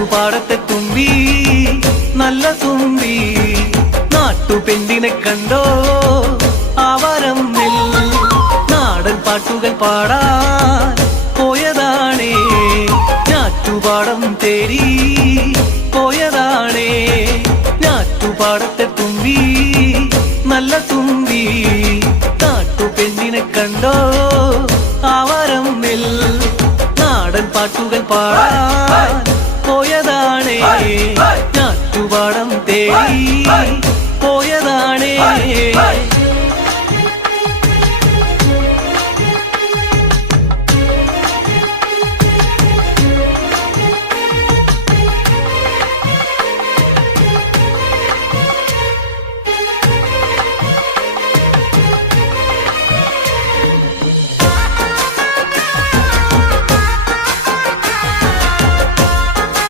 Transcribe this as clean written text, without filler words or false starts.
നാട്ടുപാടത്തെ തുമ്പി നല്ല തുമ്പി നാട്ടുപെണ്ണിനെ കണ്ടോ ആവാരം നാടൻ പാട്ടുകൾ പാടാൻ പോയതാണേ ഞാറ്റുപാടം തേടി പോയതാണേ ഞാറ്റുപാടത്തെ തുമ്പി നല്ല തുമ്പി നാട്ടുപെണ്ണിനെ കണ്ടോ ആവാരം നാടൻ പാട്ടുകൾ പാടാൻ പോയതാണേ ഞാറ്റുപാടം തേടി പോയതാണേ